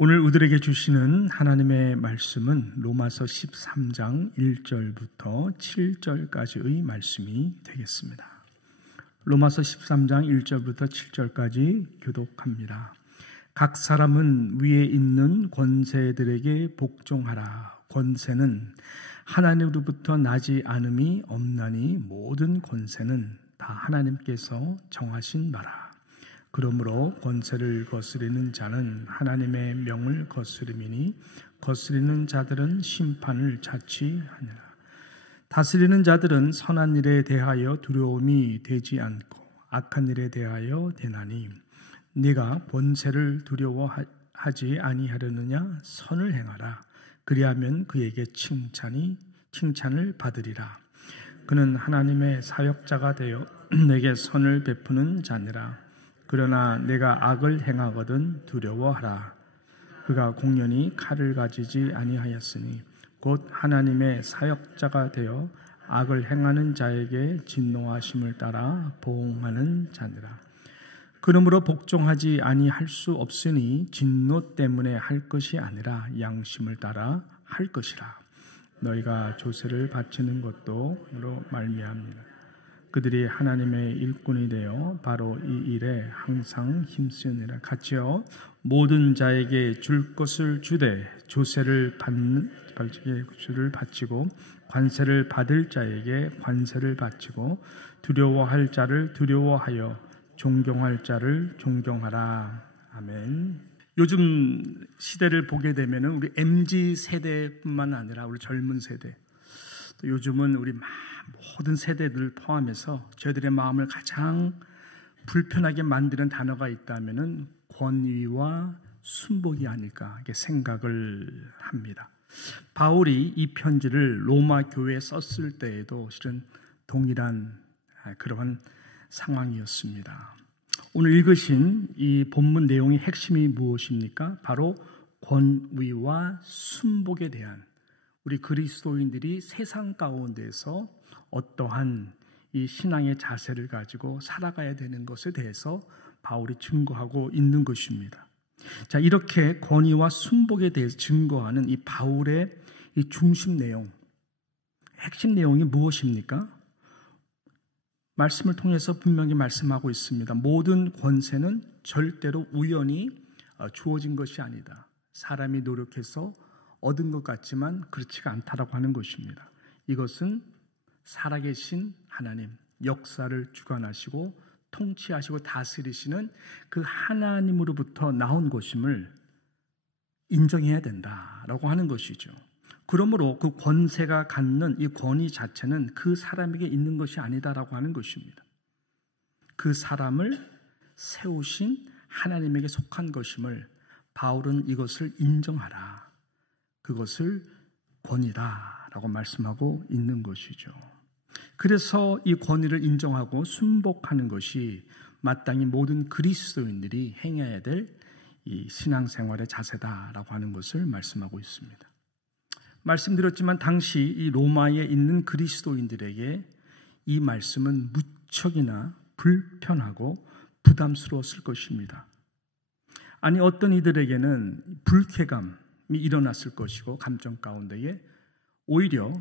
오늘 우리에게 주시는 하나님의 말씀은 로마서 13장 1절부터 7절까지의 말씀이 되겠습니다. 로마서 13장 1절부터 7절까지 교독합니다. 각 사람은 위에 있는 권세들에게 복종하라. 권세는 하나님으로부터 나지 않음이 없나니 모든 권세는 다 하나님께서 정하신 바라. 그러므로 권세를 거스리는 자는 하나님의 명을 거스름이니 거스리는 자들은 심판을 자취하니라. 다스리는 자들은 선한 일에 대하여 두려움이 되지 않고 악한 일에 대하여 되나니 네가 권세를 두려워하지 아니하려느냐. 선을 행하라. 그리하면 그에게 칭찬을 받으리라. 그는 하나님의 사역자가 되어 내게 선을 베푸는 자니라. 그러나 내가 악을 행하거든 두려워하라. 그가 공연히 칼을 가지지 아니하였으니 곧 하나님의 사역자가 되어 악을 행하는 자에게 진노하심을 따라 보응하는 자니라. 그러므로 복종하지 아니할 수 없으니 진노 때문에 할 것이 아니라 양심을 따라 할 것이라. 너희가 조세를 바치는 것도로 말미암니라. 그들이 하나님의 일꾼이 되어 바로 이 일에 항상 힘쓰느니라. 같이요. 모든 자에게 줄 것을 주되 조세를 받는 주를 바치고 관세를 받을 자에게 관세를 바치고 두려워할 자를 두려워하여 존경할 자를 존경하라. 아멘. 요즘 시대를 보게 되면 우리 MZ 세대뿐만 아니라 우리 젊은 세대, 또 요즘은 우리 모든 세대들 포함해서 저희들의 마음을 가장 불편하게 만드는 단어가 있다면 권위와 순복이 아닐까 이렇게 생각을 합니다. 바울이 이 편지를 로마 교회에 썼을 때에도 실은 동일한 그러한 상황이었습니다. 오늘 읽으신 이 본문 내용의 핵심이 무엇입니까? 바로 권위와 순복에 대한 우리 그리스도인들이 세상 가운데서 어떠한 이 신앙의 자세를 가지고 살아가야 되는 것에 대해서 바울이 증거하고 있는 것입니다. 자, 이렇게 권위와 순복에 대해서 증거하는 이 바울의 이 중심 내용, 핵심 내용이 무엇입니까? 말씀을 통해서 분명히 말씀하고 있습니다. 모든 권세는 절대로 우연히 주어진 것이 아니다. 사람이 노력해서 얻은 것 같지만 그렇지가 않다라고 하는 것입니다. 이것은 살아계신 하나님, 역사를 주관하시고 통치하시고 다스리시는 그 하나님으로부터 나온 것임을 인정해야 된다라고 하는 것이죠. 그러므로 그 권세가 갖는 이 권위 자체는 그 사람에게 있는 것이 아니다라고 하는 것입니다. 그 사람을 세우신 하나님에게 속한 것임을 바울은 이것을 인정하라. 그것을 권위다라고 말씀하고 있는 것이죠. 그래서 이 권위를 인정하고 순복하는 것이 마땅히 모든 그리스도인들이 행해야 될 이 신앙생활의 자세다라고 하는 것을 말씀하고 있습니다. 말씀드렸지만 당시 이 로마에 있는 그리스도인들에게 이 말씀은 무척이나 불편하고 부담스러웠을 것입니다. 아니 어떤 이들에게는 불쾌감이 일어났을 것이고 감정 가운데에 오히려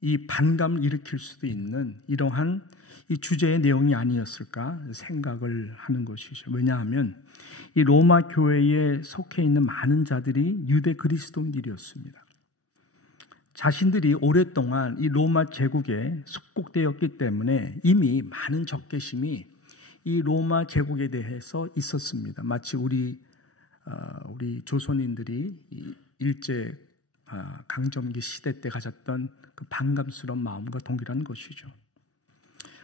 이 반감을 일으킬 수도 있는 이러한 이 주제의 내용이 아니었을까 생각을 하는 것이죠. 왜냐하면 이 로마 교회에 속해 있는 많은 자들이 유대 그리스도인들이었습니다. 자신들이 오랫동안 이 로마 제국에 속국되었기 때문에 이미 많은 적개심이 이 로마 제국에 대해서 있었습니다. 마치 우리 조선인들이 일제 강점기 시대 때 가졌던 그 반감스러운 마음과 동일한 것이죠.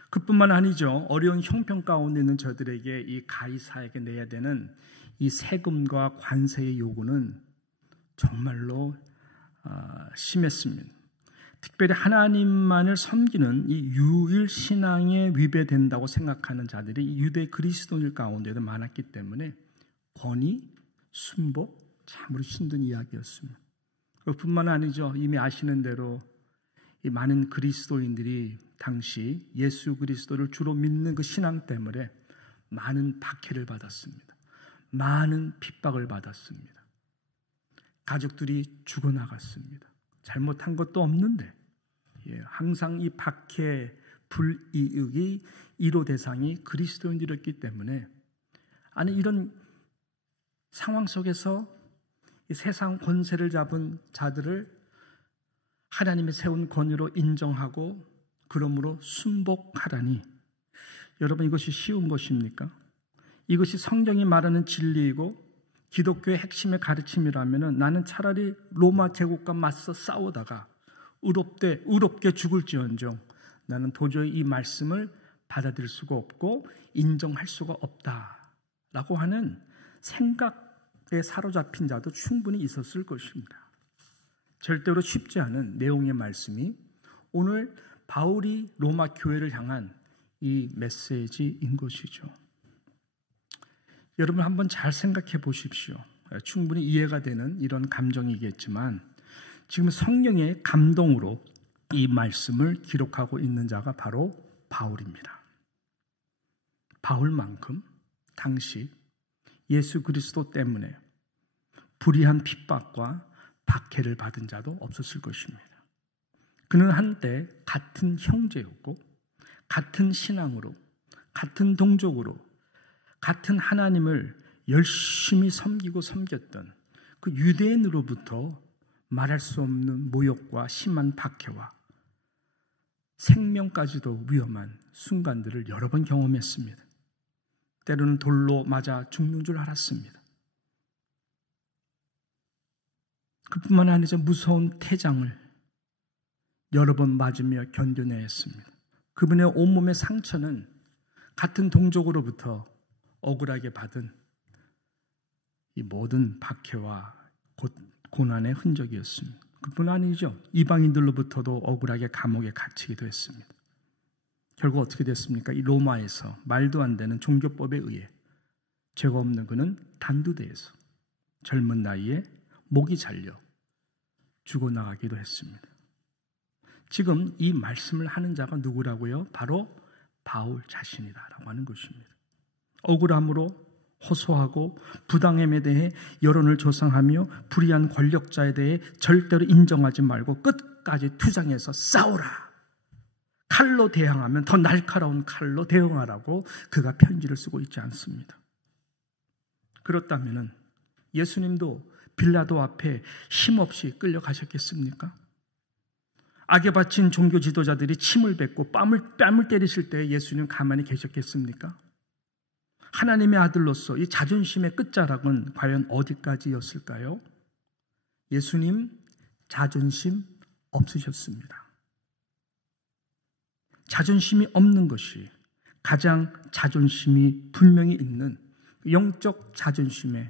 그뿐만 아니죠. 어려운 형편 가운데 있는 저들에게 이 가이사에게 내야 되는 이 세금과 관세의 요구는 정말로 심했습니다. 특별히 하나님만을 섬기는 이 유일 신앙에 위배된다고 생각하는 자들이 유대 그리스도인들 가운데도 많았기 때문에 권위, 순복 참으로 힘든 이야기였습니다. 그뿐만 아니죠. 이미 아시는 대로 이 많은 그리스도인들이 당시 예수 그리스도를 주로 믿는 그 신앙 때문에 많은 박해를 받았습니다. 많은 핍박을 받았습니다. 가족들이 죽어나갔습니다. 잘못한 것도 없는데 항상 이 박해 불이익이 1호 대상이 그리스도인들이었기 때문에 아니 이런 상황 속에서 이 세상 권세를 잡은 자들을 하나님이 세운 권위로 인정하고 그러므로 순복하라니 여러분 이것이 쉬운 것입니까? 이것이 성경이 말하는 진리이고 기독교의 핵심의 가르침이라면 나는 차라리 로마 제국과 맞서 싸우다가 의롭게 죽을지언정 나는 도저히 이 말씀을 받아들일 수가 없고 인정할 수가 없다라고 하는 생각에 사로잡힌 자도 충분히 있었을 것입니다. 절대로 쉽지 않은 내용의 말씀이 오늘 바울이 로마 교회를 향한 이 메시지인 것이죠. 여러분 한번 잘 생각해 보십시오. 충분히 이해가 되는 이런 감정이겠지만 지금 성령의 감동으로 이 말씀을 기록하고 있는 자가 바로 바울입니다. 바울만큼 당시 예수 그리스도 때문에 불의한 핍박과 박해를 받은 자도 없었을 것입니다. 그는 한때 같은 형제였고 같은 신앙으로 같은 동족으로 같은 하나님을 열심히 섬겼던 그 유대인으로부터 말할 수 없는 모욕과 심한 박해와 생명까지도 위험한 순간들을 여러 번 경험했습니다. 때로는 돌로 맞아 죽는 줄 알았습니다. 그뿐만 아니라 무서운 태장을 여러 번 맞으며 견뎌내야 했습니다. 그분의 온몸의 상처는 같은 동족으로부터 억울하게 받은 이 모든 박해와 고난의 흔적이었습니다. 그뿐 아니죠. 이방인들로부터도 억울하게 감옥에 갇히기도 했습니다. 결국 어떻게 됐습니까? 이 로마에서 말도 안 되는 종교법에 의해 죄가 없는 그는 단두대에서 젊은 나이에 목이 잘려 죽어나가기도 했습니다. 지금 이 말씀을 하는 자가 누구라고요? 바로 바울 자신이다라고 하는 것입니다. 억울함으로 호소하고 부당함에 대해 여론을 조성하며 불의한 권력자에 대해 절대로 인정하지 말고 끝까지 투쟁해서 싸우라. 칼로 대항하면 더 날카로운 칼로 대응하라고 그가 편지를 쓰고 있지 않습니다. 그렇다면 예수님도 빌라도 앞에 힘없이 끌려가셨겠습니까? 악에 바친 종교 지도자들이 침을 뱉고 뺨을 때리실 때 예수님 가만히 계셨겠습니까? 하나님의 아들로서 이 자존심의 끝자락은 과연 어디까지였을까요? 예수님 자존심 없으셨습니다. 자존심이 없는 것이 가장 자존심이 분명히 있는 영적 자존심의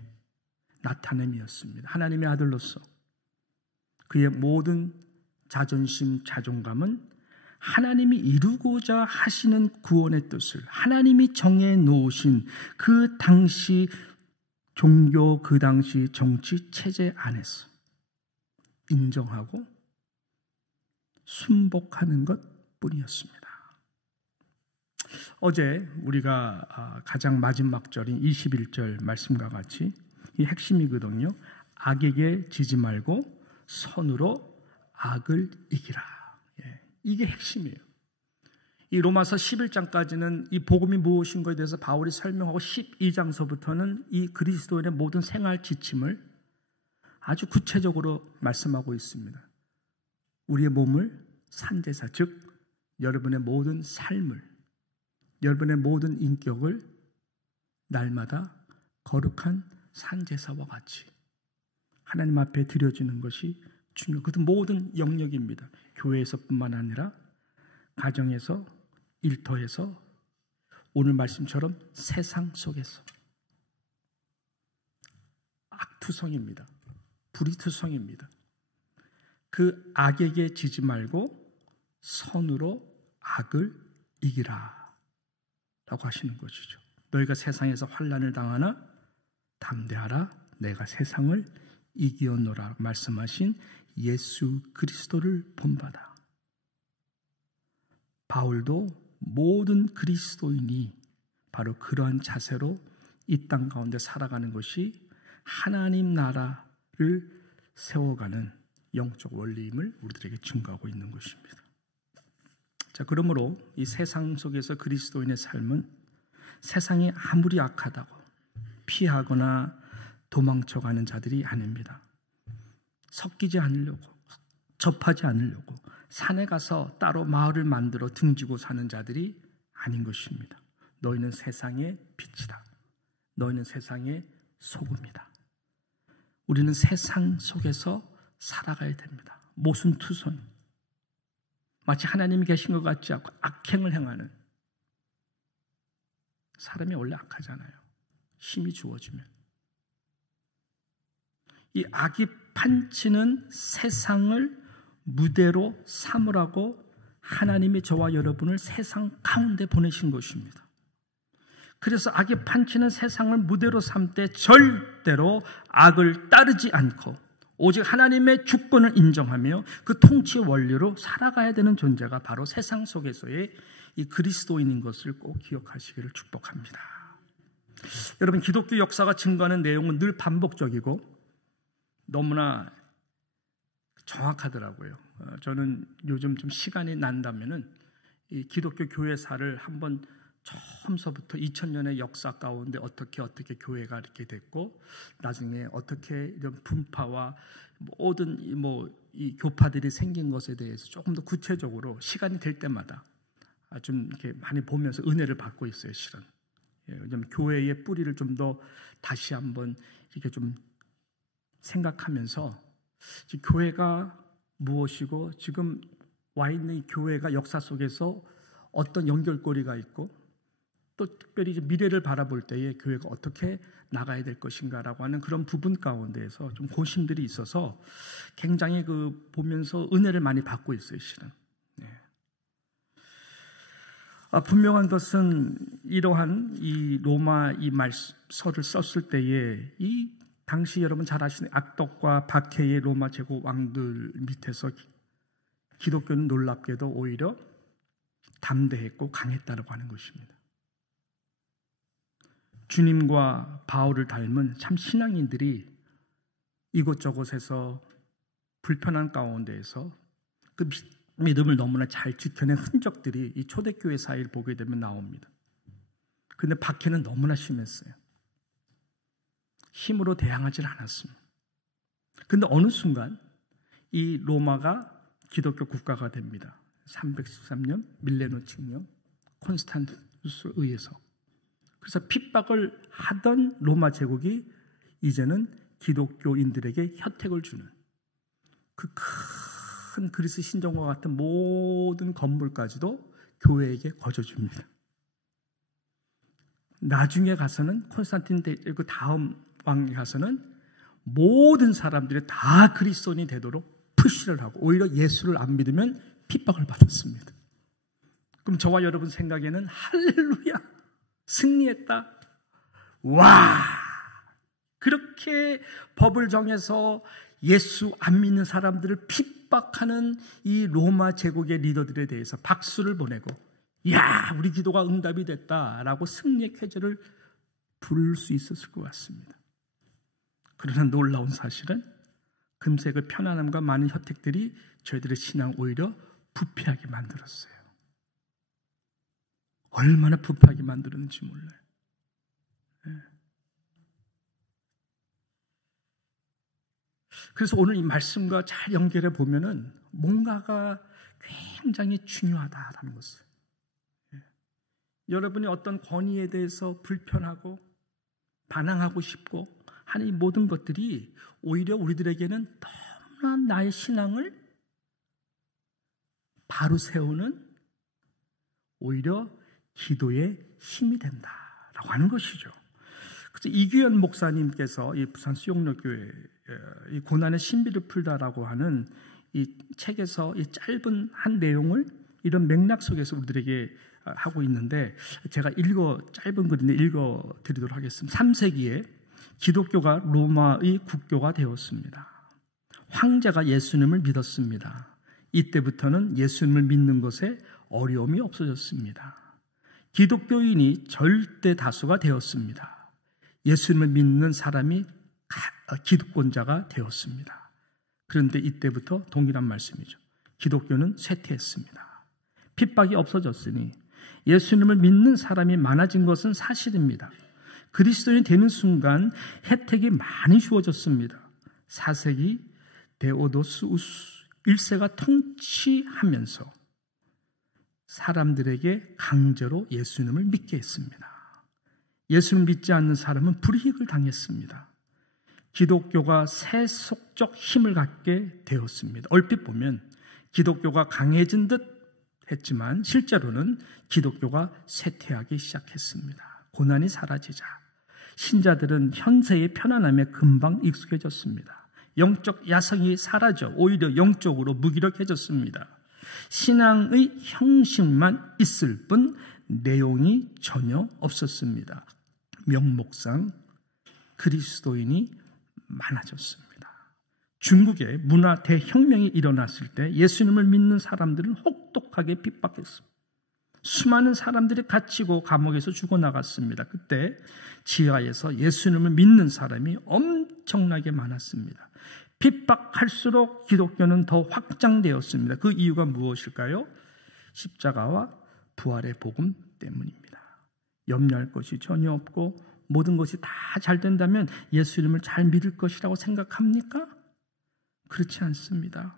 나타냄이었습니다. 하나님의 아들로서 그의 모든 자존심, 자존감은 하나님이 이루고자 하시는 구원의 뜻을 하나님이 정해 놓으신 그 당시 종교, 그 당시 정치 체제 안에서 인정하고 순복하는 것뿐이었습니다. 어제 우리가 가장 마지막 절인 21절 말씀과 같이 이 핵심이거든요. 악에게 지지 말고 선으로 악을 이기라. 이게 핵심이에요. 이 로마서 11장까지는 이 복음이 무엇인가에 대해서 바울이 설명하고 12장서부터는 이 그리스도인의 모든 생활 지침을 아주 구체적으로 말씀하고 있습니다. 우리의 몸을 산제사, 즉 여러분의 모든 삶을, 여러분의 모든 인격을 날마다 거룩한 산제사와 같이 하나님 앞에 드려지는 것이 중요해요. 그것은 모든 영역입니다. 교회에서뿐만 아니라 가정에서, 일터에서, 오늘 말씀처럼 세상 속에서. 악투성입니다. 불의투성입니다. 그 악에게 지지 말고 선으로 악을 이기라 라고 하시는 것이죠. 너희가 세상에서 환난을 당하나 담대하라. 내가 세상을 이기었노라 말씀하신 예수 그리스도를 본받아. 바울도 모든 그리스도인이 바로 그러한 자세로 이 땅 가운데 살아가는 것이 하나님 나라를 세워가는 영적 원리임을 우리들에게 증거하고 있는 것입니다. 자, 그러므로 이 세상 속에서 그리스도인의 삶은 세상이 아무리 악하다고 피하거나 도망쳐가는 자들이 아닙니다. 섞이지 않으려고, 접하지 않으려고 산에 가서 따로 마을을 만들어 등지고 사는 자들이 아닌 것입니다. 너희는 세상의 빛이다. 너희는 세상의 소금이다. 우리는 세상 속에서 살아가야 됩니다. 모순투성, 마치 하나님이 계신 것 같지 않고 악행을 행하는 사람이 원래 악하잖아요. 힘이 주어지면. 이 악이 판치는 세상을 무대로 삼으라고 하나님이 저와 여러분을 세상 가운데 보내신 것입니다. 그래서 악이 판치는 세상을 무대로 삼 때 절대로 악을 따르지 않고 오직 하나님의 주권을 인정하며 그 통치 원리로 살아가야 되는 존재가 바로 세상 속에서의 이 그리스도인인 것을 꼭 기억하시기를 축복합니다. 여러분, 기독교 역사가 증거하는 내용은 늘 반복적이고 너무나 정확하더라고요. 저는 요즘 좀 시간이 난다면은 이 기독교 교회사를 한번 처음서부터 2000년의 역사 가운데 어떻게 교회가 이렇게 됐고 나중에 어떻게 이런 분파와 모든 이 교파들이 생긴 것에 대해서 조금 더 구체적으로 시간이 될 때마다 좀 이렇게 많이 보면서 은혜를 받고 있어요, 실은. 왜냐하면 교회의 뿌리를 좀 더 다시 한번 이렇게 좀 생각하면서 교회가 무엇이고 지금 와 있는 이 교회가 역사 속에서 어떤 연결고리가 있고 또 특별히 미래를 바라볼 때에 교회가 어떻게 나가야 될 것인가라고 하는 그런 부분 가운데에서 좀 고심들이 있어서 굉장히 보면서 은혜를 많이 받고 있어요, 실은. 네. 분명한 것은 이러한 이 로마 이 말서를 썼을 때에 이 당시 여러분 잘 아시는 악덕과 박해의 로마 제국 왕들 밑에서 기독교는 놀랍게도 오히려 담대했고 강했다라고 하는 것입니다. 주님과 바울을 닮은 참 신앙인들이 이곳저곳에서 불편한 가운데에서 그 믿음을 너무나 잘 지켜낸 흔적들이 이 초대교회 사이를 보게 되면 나옵니다. 그런데 박해는 너무나 심했어요. 힘으로 대항하지 않았습니다. 그런데 어느 순간 이 로마가 기독교 국가가 됩니다. 313년 밀레노 칙령 콘스탄티누스에 의해서. 그래서 핍박을 하던 로마 제국이 이제는 기독교인들에게 혜택을 주는 그 큰 그리스 신정과 같은 모든 건물까지도 교회에게 거저줍니다. 나중에 가서는 콘스탄틴 그 다음 왕에 가서는 모든 사람들이 다 그리스도인이 되도록 푸시를 하고 오히려 예수를 안 믿으면 핍박을 받았습니다. 그럼 저와 여러분 생각에는 할렐루야, 승리했다. 와, 그렇게 법을 정해서 예수 안 믿는 사람들을 핍박하는 이 로마 제국의 리더들에 대해서 박수를 보내고, 야, 우리 기도가 응답이 됐다라고 승리의 쾌재를 부를 수 있었을 것 같습니다. 그러나 놀라운 사실은 금세 그 편안함과 많은 혜택들이 저희들의 신앙을 오히려 부패하게 만들었어요. 얼마나 부패하게 만들었는지 몰라요. 네. 그래서 오늘 이 말씀과 잘 연결해 보면은 뭔가가 굉장히 중요하다라는 것을. 네. 여러분이 어떤 권위에 대해서 불편하고 반항하고 싶고 하는 이 모든 것들이 오히려 우리들에게는 너무나 나의 신앙을 바로 세우는 오히려 기도의 힘이 된다라고 하는 것이죠. 그래서 이규현 목사님께서 이 부산 수용로교회 이 고난의 신비를 풀다라고 하는 이 책에서 이 짧은 한 내용을 이런 맥락 속에서 우리들에게 하고 있는데 제가 짧은 글인데 읽어드리도록 하겠습니다. 3세기에 기독교가 로마의 국교가 되었습니다. 황제가 예수님을 믿었습니다. 이때부터는 예수님을 믿는 것에 어려움이 없어졌습니다. 기독교인이 절대 다수가 되었습니다. 예수님을 믿는 사람이 기득권자가 되었습니다. 그런데 이때부터 동일한 말씀이죠. 기독교는 쇠퇴했습니다. 핍박이 없어졌으니 예수님을 믿는 사람이 많아진 것은 사실입니다. 그리스도인이 되는 순간 혜택이 많이 주어졌습니다. 4세기 데오도스우스 1세가 통치하면서 사람들에게 강제로 예수님을 믿게 했습니다. 예수를 믿지 않는 사람은 불이익을 당했습니다. 기독교가 세속적 힘을 갖게 되었습니다. 얼핏 보면 기독교가 강해진 듯 했지만 실제로는 기독교가 쇠퇴하기 시작했습니다. 고난이 사라지자 신자들은 현세의 편안함에 금방 익숙해졌습니다. 영적 야성이 사라져 오히려 영적으로 무기력해졌습니다. 신앙의 형식만 있을 뿐 내용이 전혀 없었습니다. 명목상 그리스도인이 많아졌습니다. 중국에 문화 대혁명이 일어났을 때 예수님을 믿는 사람들은 혹독하게 핍박했습니다. 수많은 사람들이 갇히고 감옥에서 죽어나갔습니다. 그때 지하에서 예수님을 믿는 사람이 엄청나게 많았습니다. 핍박할수록 기독교는 더 확장되었습니다. 그 이유가 무엇일까요? 십자가와 부활의 복음 때문입니다. 염려할 것이 전혀 없고 모든 것이 다 잘 된다면 예수님을 잘 믿을 것이라고 생각합니까? 그렇지 않습니다.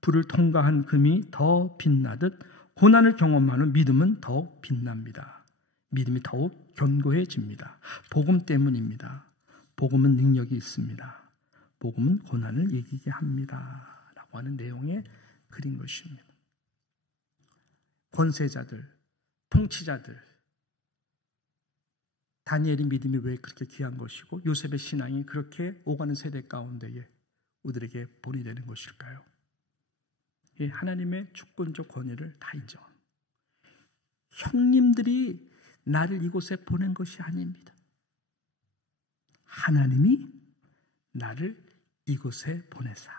불을 통과한 금이 더 빛나듯 고난을 경험하는 믿음은 더욱 빛납니다. 믿음이 더욱 견고해집니다. 복음 때문입니다. 복음은 능력이 있습니다. 복음은 고난을 이기게 합니다. 라고 하는 내용의 글인 것입니다. 권세자들, 통치자들, 다니엘의 믿음이 왜 그렇게 귀한 것이고 요셉의 신앙이 그렇게 오가는 세대 가운데에 우리에게 본이 되는 것일까요? 하나님의 주권적 권위를 다 인정합니다. 형님들이 나를 이곳에 보낸 것이 아닙니다. 하나님이 나를 이곳에 보내사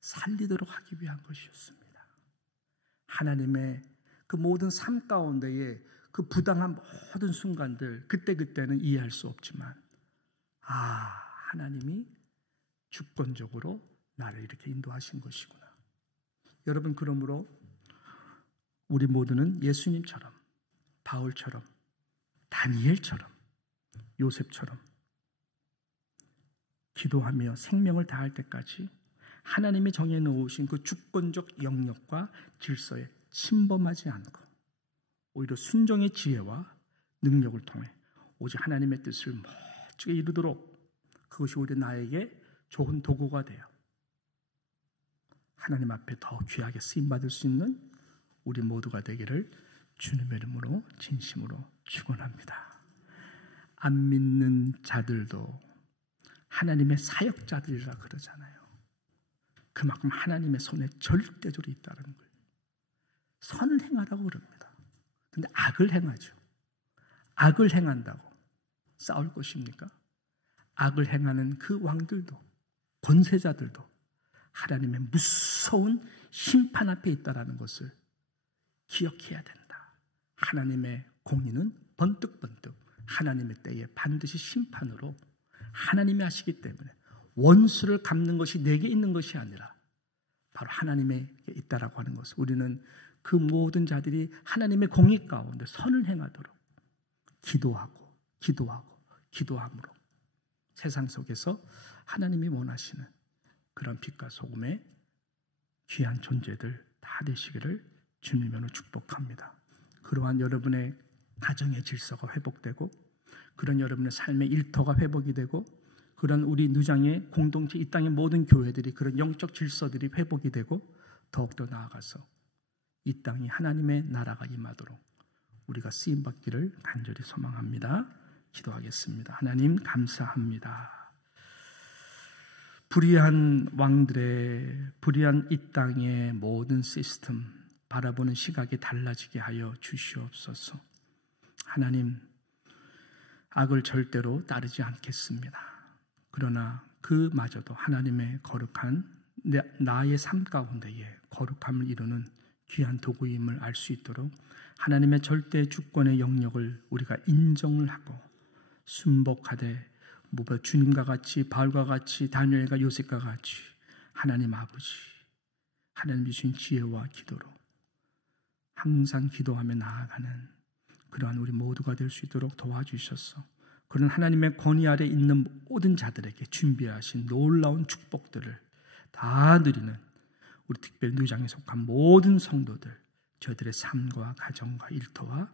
살리도록 하기 위한 것이었습니다. 하나님의 그 모든 삶 가운데에 그 부당한 모든 순간들 그때는 이해할 수 없지만 하나님이 주권적으로 나를 이렇게 인도하신 것이구나. 여러분, 그러므로 우리 모두는 예수님처럼, 바울처럼, 다니엘처럼, 요셉처럼 기도하며 생명을 다할 때까지 하나님이 정해놓으신 그 주권적 영역과 질서에 침범하지 않고 오히려 순종의 지혜와 능력을 통해 오직 하나님의 뜻을 멋지게 이루도록 그것이 오히려 나에게 좋은 도구가 되어 하나님 앞에 더 귀하게 쓰임받을 수 있는 우리 모두가 되기를 주님의 이름으로 진심으로 축원합니다. 안 믿는 자들도 하나님의 사역자들이라 그러잖아요. 그만큼 하나님의 손에 절대적으로 있다는 거예요. 선을 행하라고 그럽니다. 근데 악을 행하죠. 악을 행한다고 싸울 것입니까? 악을 행하는 그 왕들도 권세자들도 하나님의 무서운 심판 앞에 있다는 것을 기억해야 된다. 하나님의 공의는 번뜩번뜩 하나님의 때에 반드시 심판으로 하나님이 하시기 때문에 원수를 갚는 것이 내게 있는 것이 아니라 바로 하나님에게 있다라고 하는 것을 우리는 그 모든 자들이 하나님의 공의 가운데 선을 행하도록 기도함으로 세상 속에서 하나님이 원하시는 그런 빛과 소금의 귀한 존재들 다 되시기를 주님으로 축복합니다. 그러한 여러분의 가정의 질서가 회복되고 그런 여러분의 삶의 일터가 회복이 되고 그런 우리 누장의 공동체 이 땅의 모든 교회들이 그런 영적 질서들이 회복이 되고 더욱더 나아가서 이 땅이 하나님의 나라가 임하도록 우리가 쓰임받기를 간절히 소망합니다. 기도하겠습니다. 하나님 감사합니다. 불의한 왕들의 불의한 이 땅의 모든 시스템 바라보는 시각이 달라지게 하여 주시옵소서. 하나님, 악을 절대로 따르지 않겠습니다. 그러나 그마저도 하나님의 거룩한 나의 삶 가운데에 거룩함을 이루는 귀한 도구임을 알 수 있도록 하나님의 절대 주권의 영역을 우리가 인정을 하고 순복하되 무엇보다 주님과 같이, 바울과 같이, 다니엘과 요셉과 같이 하나님 아버지, 하나님이 주신 지혜와 기도로 항상 기도하며 나아가는 그러한 우리 모두가 될 수 있도록 도와주셔서 그런 하나님의 권위 아래 있는 모든 자들에게 준비하신 놀라운 축복들을 다 누리는 우리 특별 누장에 속한 모든 성도들, 저들의 삶과 가정과 일터와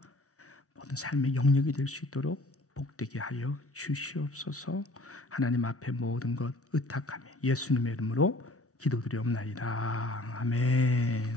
모든 삶의 영역이 될 수 있도록 복되게 하여 주시옵소서. 하나님 앞에 모든 것 의탁하며 예수님의 이름으로 기도드리옵나이다. 아멘.